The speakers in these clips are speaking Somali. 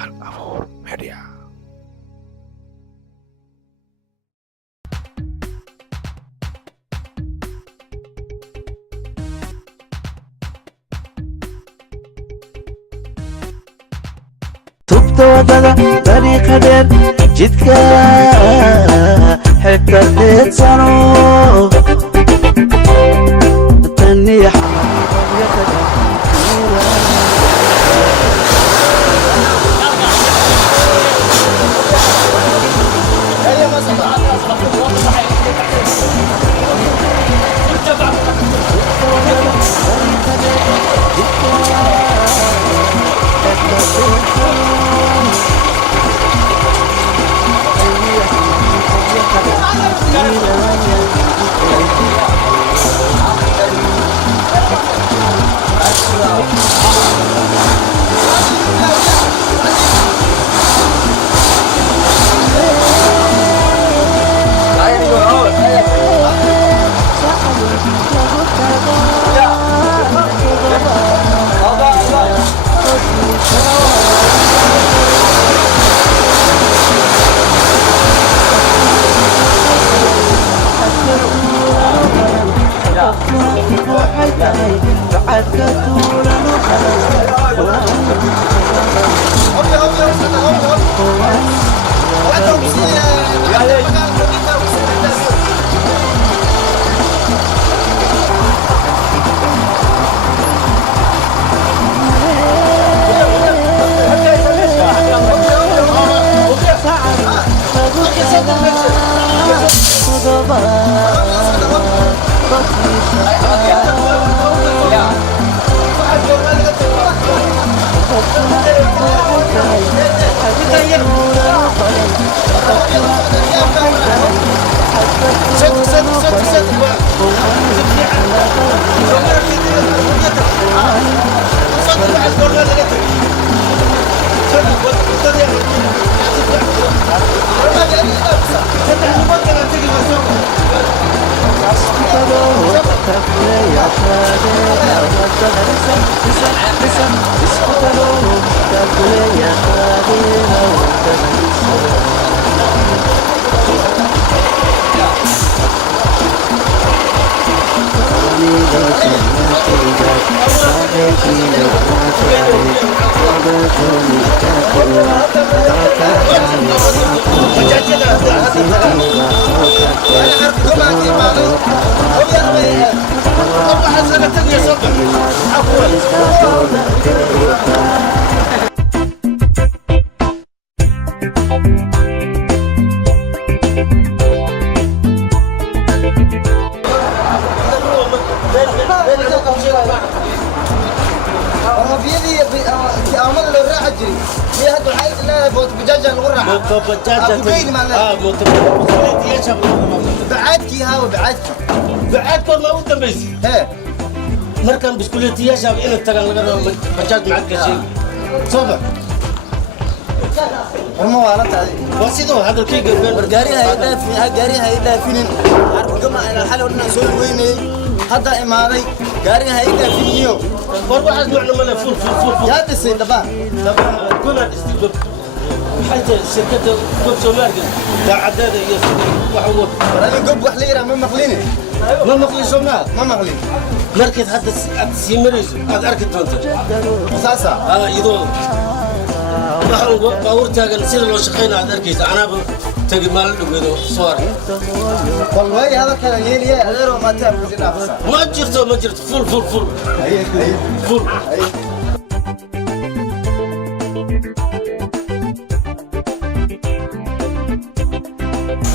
Al-Afur Media. tubta wadada dariiqa dheer jidka xigta dheedsano taniya بعد والله ودمبيس ها مركب بسكوليتي يا شباب إلى ترى لنا بجاج معك شيء صبر ما وارد وسيدو هذا الكيك جاري هيدا فين عارف جماعة الحال قلنا سوي ويني هذا إماري جاري هيدا فينيو والله عايز نوع من فول يا تسي طبعا كنا استجوب حتى شركة جوب سوماركت عداد وحوط راني جوب وحليرة ما مخليني ما مقلي سومار ما مخلي مركز حتى سيمريز هذا أركض تونتر أساسا يدور باور تاجن سير لو شقينا هذا أركيز أنا تجي مال لقيته صار والله هذا كان يلي هذا ما تعرف زين ما جرت فل فل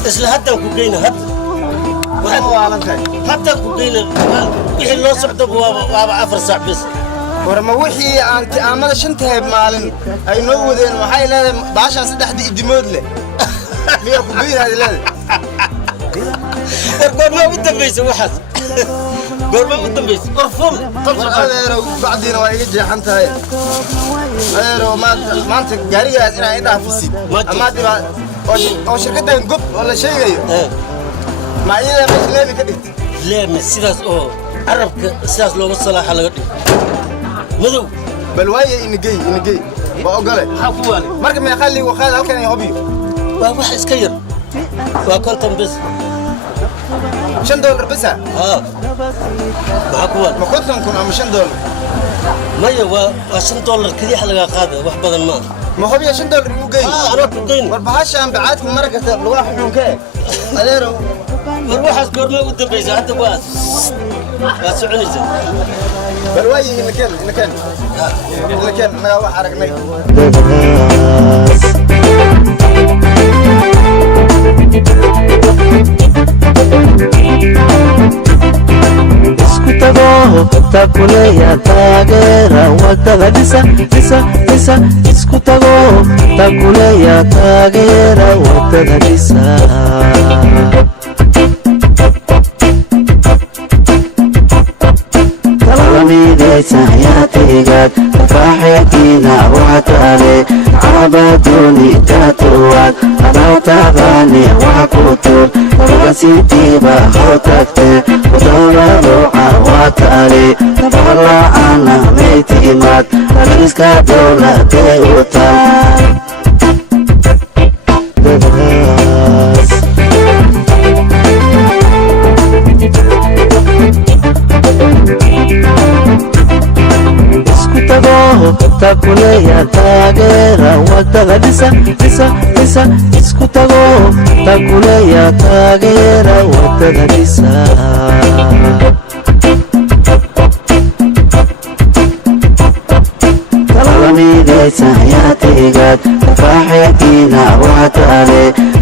إيش لهذا كوكينا حتى كوكينا وحين لو صعد بوابا عفر صعب بس ورما وحي أنت أمانة شنتها بمالن أي نودين وحي لا بعشان سدح دي دمود له مية كوكينا هذه لا قرب ما بتنبيس وحد قرب ما بتنبيس قرفم هذا بعدين وايد جحنت هاي هذا ما أنت جارية أنا إذا في السيد ما تبى أو شركة قب ولا شيء غير ما إذا مش لامي كده لا من سيداس عربك أساس لو وصل حلقة مذو بالواية إنجي بقولك حكوالي مركب ما يخلي وخال هل كان يهبي واحد اسكير وكنتم بس $5 بس حكوالي ما كنتم كنا $5 مايا $5 كذي حلقة قادة واحد بدل ما هو بيا $5 يوجي أنا كنتين والبهاش عم بعاتكم مركز الواحد يوم كه أديرو والروح أذكر ما قلت بيزا حتى باس عني زين بالواي إن كان ما هو حركني isku tago takuleya taageera wadada dhisa isku tago takuleya taageera wadada dhisa kalamidaysan hayatigaad faaxeetiina waxtaale cabadooni taatuwaad adaataadaane waxa ku tuur ugasiitiiba hoo tagte udabadooca waa taale tabala'aana may timaad aliska dowladee u taal dadaas isku tago takuleya taageera wadada dhisa isku tago takuleya taageera wadada dhisa kalamidaysan hayatigaad faaxeetiina waxtaale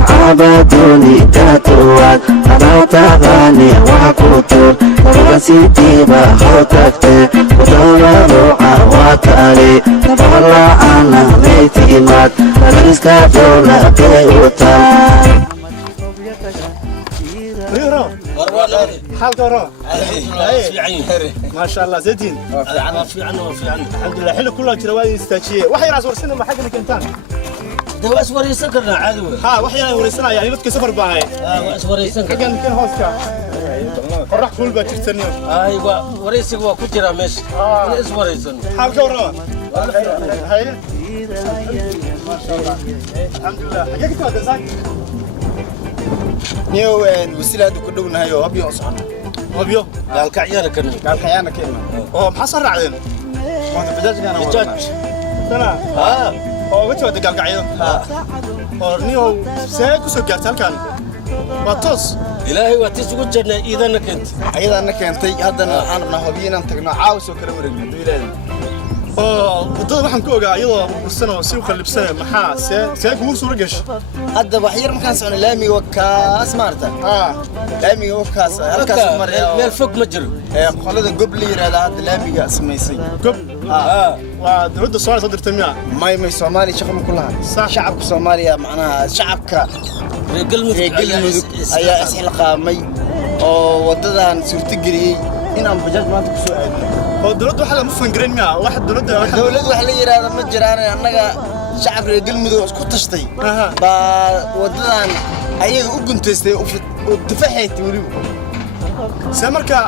cabadooni taatuwaad adaataadaane waxa ku tuur ugasiitiiba hoo tagte udabadooca waa taale tabala'aana may timaad aliska dowladee u taal حالك ورا ما شاء الله زيتين في عنه الحمد لله حلو كلها كذا وايد استاشيه وحي راس ورسنا ما حقنا كنتان ده أسوار يسكرنا عادي ها وحي ورسنا يعني لطك سفر باهي أسوار يسكر حقنا كان هوسكا فرح كل باكرتني أيوة وريسك وكتير مش أسوار يسكر حالك ورا هاي ما شاء الله الحمد لله حقك هذا زاك نيو وسيلة كلنا هيو أبي أصلا أبيو قال كعيانا كنا قال خيانة كلمة محصر عين ما تبجاج كان بجاج أنا وش هذا قال قعيد نيو ساق وسوق قال كان بطس إلهي وتسوق جنة إذا أنك أنت أيضا أنك أنت هذا أنا نهبينا أنت عاوز وكلام رجل wadada waxaan ku ogaa iyadoo bursan oo si u qalibsan maxaa see kugu soo gash hadda waxyar markaan socon laamiga wakaas maarta laamiga wakaas halkaas maraya meel fog ma jiro qolada gob la yiraahdo hadda laamiga samaysay gob waa dawladda Soomaaliya soo dirtay miya may Soomaali shaqo ma kulaha shacabka Soomaaliya macnaha shacabka reegal mudug ayaa isxilqaamay oo wadadan suurta geliyay in aan bajaaj maanta ku soo aadno dawladdu waxa ma fangareyn miya waxa dawladdu waxa la yiraahdo ma jiraan annaga shacab reegal mudug isku tashtay ba wadadan ayaga u guntaystay oo difaxeeyay waliba samarka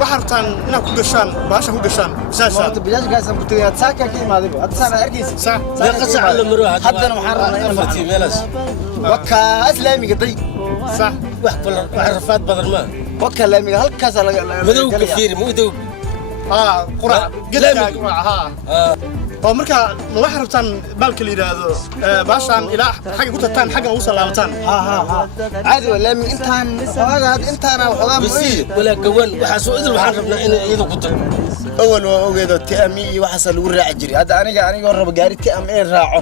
waxa rabtaan inaad ku gashaan baasha ku gashaan saasha bajaajkaas aan ku tagay saaka ka imaaday hadda sana arkaysi sax qasab la maro haddana waxaan rabnaa in farti meelas wakaas laamiga day صح واحد رفات بدل ما وكل لامي هالكاس مدوق كثير مو دوق قرع قلت قرع oo marka ma wax rabtaan balka la yiraahdo baashan ilaa xaga ku tataan xaga u salaabataan caadi wala mi intaan waxoogaa bisi wala gawan waxa soo idil waxaan rabnaa in iyadu ku tago awal waa ogeedo TMI iyo waxa lagu raaci jiray hadda aniga rabo gaari TMI raaco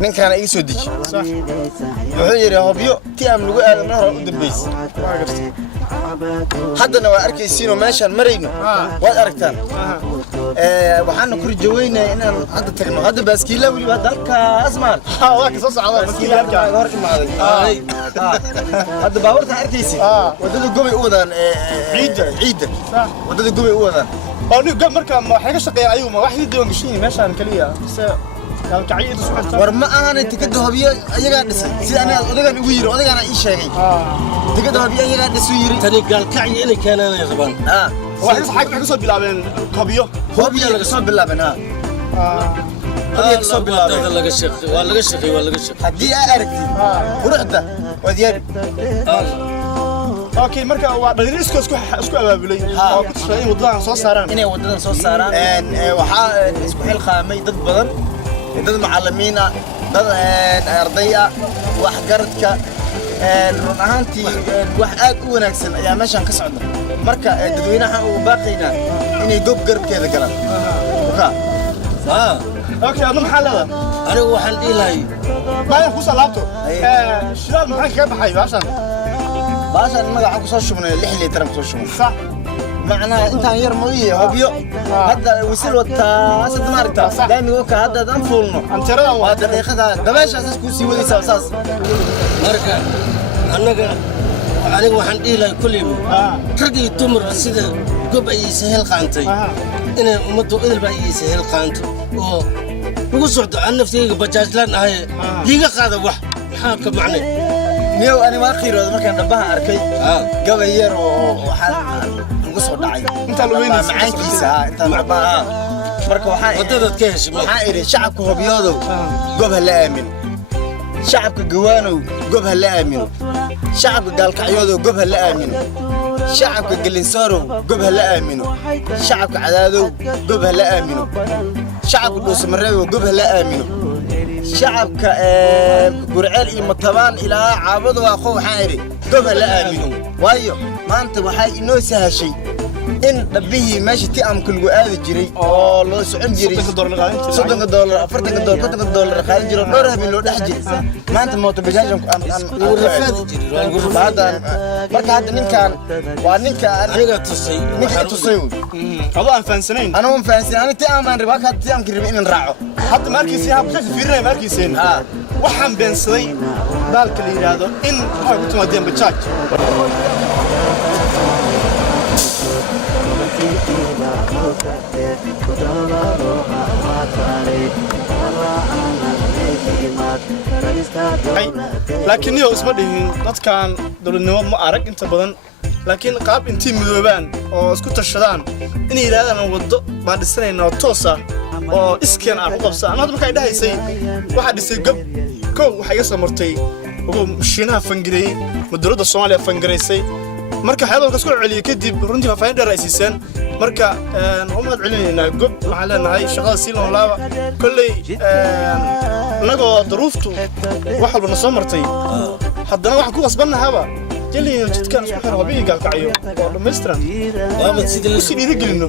ninkan ay soo deji wuxuu yiri hobyo TM lagu aadana hore u dambeys haddana waa arkaysiino meeshan marayno waad aragtaan waxaan ku rajaweynaa inaan hadda tagno hadda baaskiila wali hadda halkaas maar waa ka soo socda baaskiilka hor imaaday hadda baawarta arkaysi wadada gobay u wadaan ciida wadada gobay u wadaan oo nin marka ma waxa ka shaqeeyay ayuu ma wax ii doon gashin meeshan kaliya gaalkacyo inta suxanta war ma ahan tikada hobiyo ayaga dhisay sida ana odagan ugu yiri odagana ii sheegay tikada hobiyo ayaga dhisay yiri tani gaalkacyo inay keenaan rabaan waxa xaq ka soo bilaabeen hobiyo laga soo bilaabeen soo bilaabeen laga shaqeey waa laga shaqeey hadii ay aragtid quruxda wadiyad اوكي marka waa dhalinyaro isku abaabulay oo ku tusay in wadadan soo saaraan waxa isku xilqaamay dad badan dad macallimiin ah dad arday ah wax garadka run ahaantii wax aad u wanaagsan ayaa meeshan ka socda marka dadweynaha uu baaqayna inay goob garabkeeda galaan اوكي انا محلها انا waxaan dhiilay baayan ku salaabto shidaal maxay ka baxay baashan magaca ku soo shubnay 6 litir ku soo shubnay صح معناها انت ير مويه هوبيو هذا وصل وتا اسد مارتا دائما وكا هذا دان فولنو انترا waa daqiiqada dabaasha asas ku sii wadaysa asaas marka aniga waxaan dhiilay kulli rag iyo dumar sida gob ay sahel qaantay inay umadu idilba ay sahel qaanto oo ugu socdo aan naftayga bajaajlaan ahay liiga qaada wax maxaa ka macnay niyow ani waa qiirooda markaan dhabaha arkay gabay yar oo waxaan ugu soo dhacay inta la weynaysa macaankiisa inta dhabaha marka wadada ka heshay waxaan iri shacabka hobiyoodo gob ha la aamin shacabka gawaanow gob ha la aamin shacabka gaalkacyoodo gob ha la aamin shacabka galinsoorow gob ha la aamino shacabka cadaadow gob ha la aamino shacabka dhuusamareedow gob ha la aamino shacabka gurceel iyo matabaan ilaa caabadu waa qow waxaan iri gob ha la aamino waayo maanta waxay inoo sahashay in dhabbihii meesha tiamka lagu aadi jiray oo loo socon jiray $30 $40 qaadan jiray dhowr habeen loo dhex jiray maanta mooto bajaajku marka hadda ninkan waa ninka aniga tusay ado aan faansanayn ana waan faansan ani tiamaan ribaa ka tiamka ribay in raaco hadda markiisii ha ka fiirinay markiisii waxaan beensaday baalka la yiraahdo in waxa ku timaadeen bajaaj laakiin niyo isma dhihin dadkan dowladnimo ma arag inta badan laakiin qaab intii midoobaan oo isku tashadaan inay yiraahdaan wado baan dhisanaynaa toos ah oo iskeen aan u qabsaan hadda markay dhahaysay waxa dhisay gab kow waxa iga soo martay ugu mashiinaha fangiray dowladda Soomaaliya fangireysay marka xeelada isku celiyay kadib runtii ma faa'iido raasiisan marka umad celinayna gob waxa leenahay shaqada si loo laaba kulay nago duruuftu wax walba soo martay haddana wax ku qasbanaaba jilin jidkan isku xiro biyo gaalkacyo oo dhameystiran waaba sidii si dhiirigelino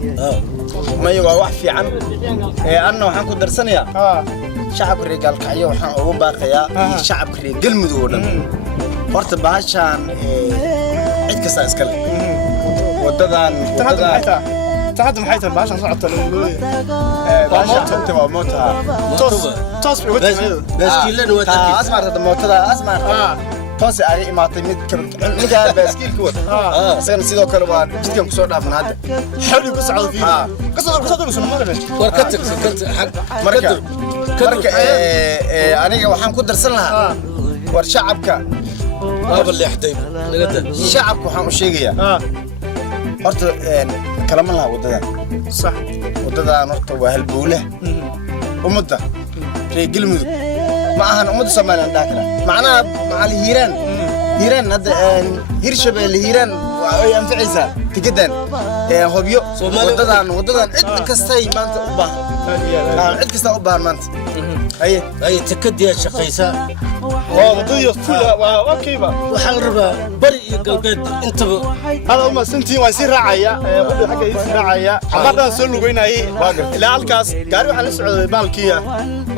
ma yaga wax fiican anna waxaan ku darsanayaa shacabka reer gaalkacyo waxaan ugu baaqayaa shacabka reer galmudug oo dhan horta baashan cid kasta iska leh wadadan تعد محيطة باش نصعد تلوي موتها توس باسكيلن وتاكي اسمع هذا موتها اسمع توس علي ما تمد نجا باسكيل كود سن سيدو كلا واد جدكم كسو دافن هذا حلو كسعد فيه قصد سنه مره وركتك سكلت حق marka aniga waxaan ku darsan lahaa war shacabka aba leexday shacabku waxaan u sheegayaa horta kalama laha wadadan صح wadadan horta waa halbowle umada reer galmudug ma ahan umada Soomaaliland dhaakala macnaha macal hiiraan hadda hirshabelle hiiraan ay anficaysa tigadan hobyo wadadan cid kastay maanta u baahan cid kasta u baahan maanta ay takadiya shaqaysa wadada fulla waa okay ba waxaan rabaa bari iyo galbeed intaba hada uma santii waan si raacaya wada xagga is raacaya abadan soo lugeynay ilaa halkaas gaari waxa la socday baalkiya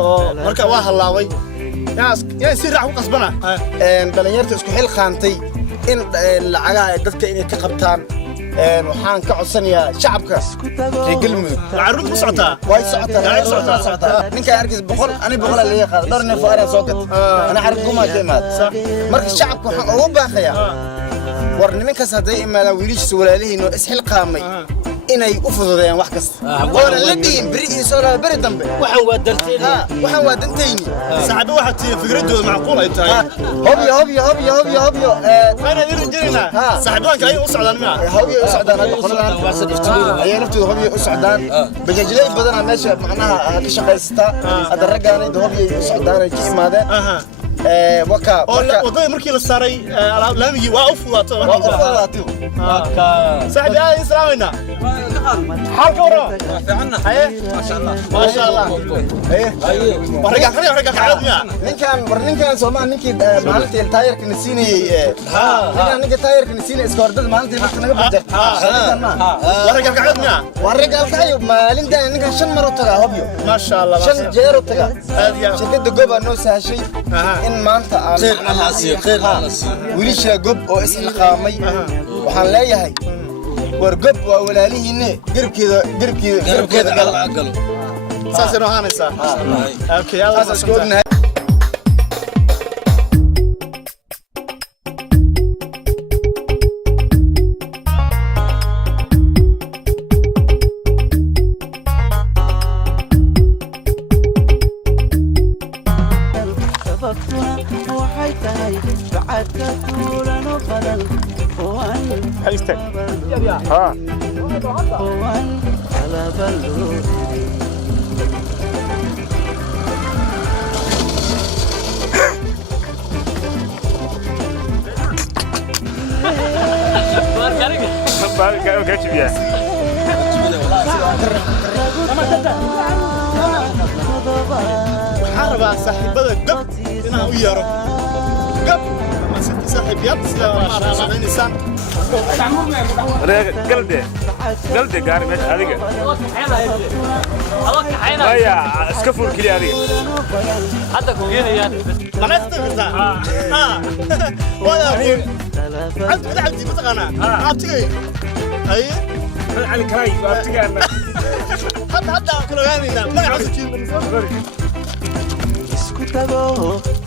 oo marka waa halaaway yaa si raac ku qasbana dhalinyarta isku xil qaantay in lacagaha dadka inay ka qabtaan waxaan ka codsanayaa shacabka reer galmudug carruurta socotaa way socotaa ninka arkiis boqol ani boqol la yaqaan dhar neef aan soo gad ana xarig kuma timaad marka shacabka waxaan ugu baaqayaa war nimankaas haday imaadaan wiilasha walaalihiin oo isxil qaamay inay u fududeen wax kasta oo la dhiin bari soo la bari dambe waxaan waa danteena waxaan waa dantayni saxaabada waxa tii fikradooda macquul ay tahay hobyo ayna jirina saxaabada ay u socdaan ma hobyo u socdaan ay naftooda hobyo u socdaan bajajlay badan meesha macnaha ka shaqaysata hada ragaana hobyo u socdaan ay ka imaadeen waka wadada markii la saaray laamigi waa u fudaato saxaabada islaamina حالك ورا فعنا ما شاء الله ورجع قاعد ninkan Soomaa ninkii maalintii taayirka nasiinay ninka taayirka nasiinay iskoordada maalintii markii naga bajar ورجع قاعدنا ورجع tayo maalintan ninkan 5 mar u tagaa hobyo ما شاء الله 5 jeer u tagaa shirkadda goob noo saashay in maanta aan خير الله سي wiilasha goob oo isla qaamay waxaan leeyahay wargab waa walaalihiinne garabkeeda galo saasino haanaysa okay alla saascoodna ها حربا صاحبada gab inaa u yaro gab ma saaxiibiyad sida ma raadinaysan قلدي قاري مش هذيك هيا اسكفور كلي هذيك حتى كوجيني يعني ما نستغرب ولا اقول عبد العبد متقنا عبتي اي على كراي عبتي انا حتى كل غانينا ما عبتي isku tago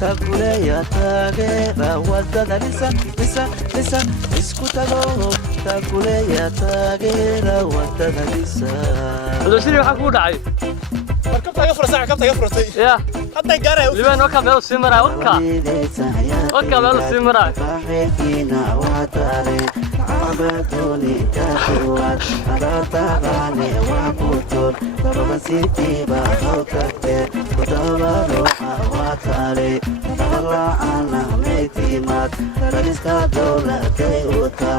takuleya taageera wadada lisa isku tago takuleya taageera wadada lisa لوسيني waxa ku dhacay markabta iga furasay kabta iga furasay ya hadda gaaray liban waka meel simara waka meel simara faaxina watare abaduni tatuwat adatagane wakutur babasitiba hautate kutawaro watare Allah ana metimat kaliska dawla tayuta